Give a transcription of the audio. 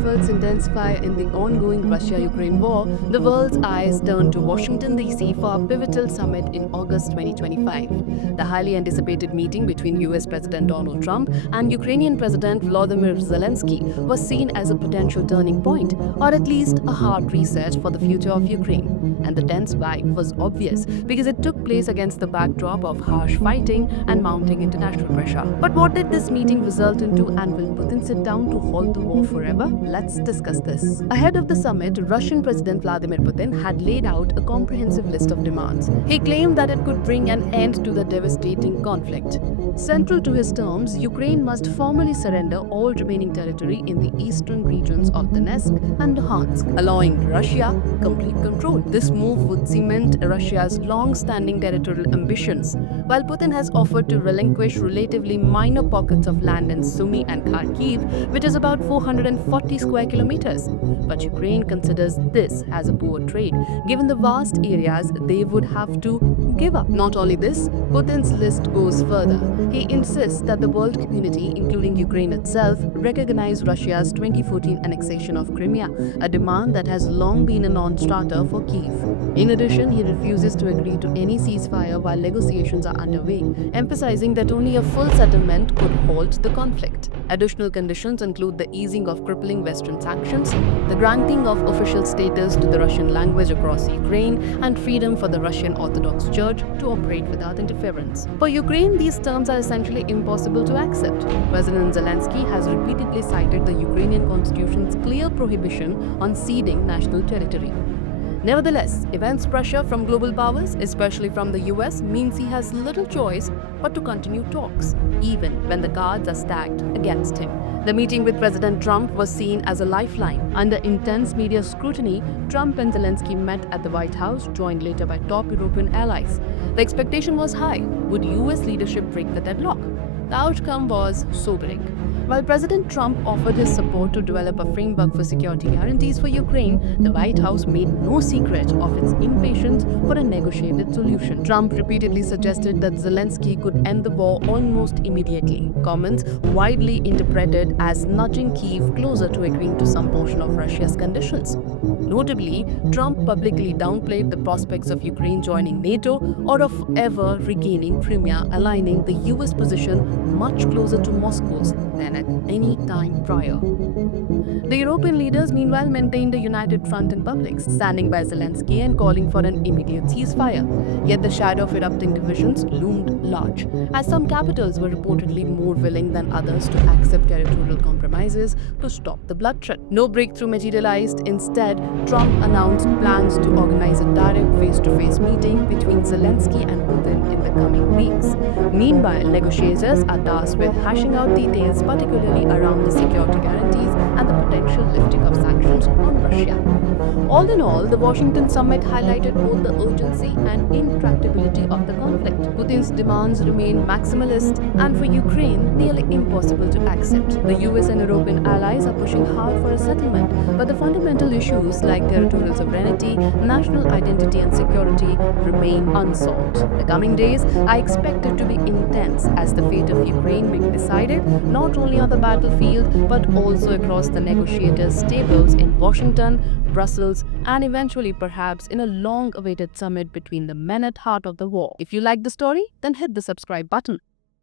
efforts intensify in the ongoing Russia-Ukraine war, the world's eyes turn to Washington, D.C. for a pivotal summit in August 2025. The highly anticipated meeting between US President Donald Trump and Ukrainian President Volodymyr Zelenskyy was seen as a potential turning point, or at least a hard reset for the future of Ukraine. And the tense vibe was obvious because it took place against the backdrop of harsh fighting and mounting international pressure. But what did this meeting result into, and will Putin sit down to halt the war forever? Let's discuss this. Ahead of the summit, Russian President Vladimir Putin had laid out a comprehensive list of demands. He claimed that it could bring an end to the devastating conflict. Central to his terms, Ukraine must formally surrender all remaining territory in the eastern regions of Donetsk and Luhansk, allowing Russia complete control. This move would cement Russia's long-standing territorial ambitions, while Putin has offered to relinquish relatively minor pockets of land in Sumy and Kharkiv, which is about 440 square kilometers. But Ukraine considers this as a poor trade, given the vast areas they would have to give up. Not only this, Putin's list goes further. He insists that the world community, including Ukraine itself, recognize Russia's 2014 annexation of Crimea, a demand that has long been a non-starter for Kyiv. In addition, he refuses to agree to any ceasefire while negotiations are underway, emphasizing that only a full settlement could halt the conflict. Additional conditions include the easing of crippling Western sanctions, the granting of official status to the Russian language across Ukraine, and freedom for the Russian Orthodox Church to operate without interference. For Ukraine, these terms are essentially impossible to accept. President Zelenskyy has repeatedly cited the Ukrainian constitution's clear prohibition on ceding national territory. Nevertheless, immense pressure from global powers, especially from the US, means he has little choice but to continue talks, even when the cards are stacked against him. The meeting with President Trump was seen as a lifeline. Under intense media scrutiny, Trump and Zelenskyy met at the White House, joined later by top European allies. The expectation was high. Would US leadership break the deadlock? The outcome was sobering. While President Trump offered his support to develop a framework for security guarantees for Ukraine, the White House made no secret of its impatience for a negotiated solution. Trump repeatedly suggested that Zelenskyy could end the war almost immediately, comments widely interpreted as nudging Kyiv closer to agreeing to some portion of Russia's conditions. Notably, Trump publicly downplayed the prospects of Ukraine joining NATO or of ever regaining Crimea, aligning the US position much closer to Moscow's than at any time prior. The European leaders meanwhile maintained a united front in public, standing by Zelenskyy and calling for an immediate ceasefire. Yet the shadow of erupting divisions loomed large, as some capitals were reportedly more willing than others to accept territorial compromises to stop the bloodshed. No breakthrough materialized. Instead, Trump announced plans to organize a direct face-to-face meeting between Zelenskyy and Putin in the coming weeks. Meanwhile, negotiators are tasked with hashing out details, particularly around the security guarantees and the potential lifting of sanctions on Russia. All in all, the Washington summit highlighted both the urgency and intractability of the conflict. Putin's demands remain maximalist and for Ukraine nearly impossible to accept. The US and European allies are pushing hard for a settlement, but the fundamental issues like territorial sovereignty, national identity and security remain unsolved. The coming days are expected to be intense as the fate of Ukraine may be decided not only on the battlefield but also across the negotiators' tables in Washington, Brussels, and eventually perhaps in a long-awaited summit between the men at heart of the war. If you like the story, then hit the subscribe button.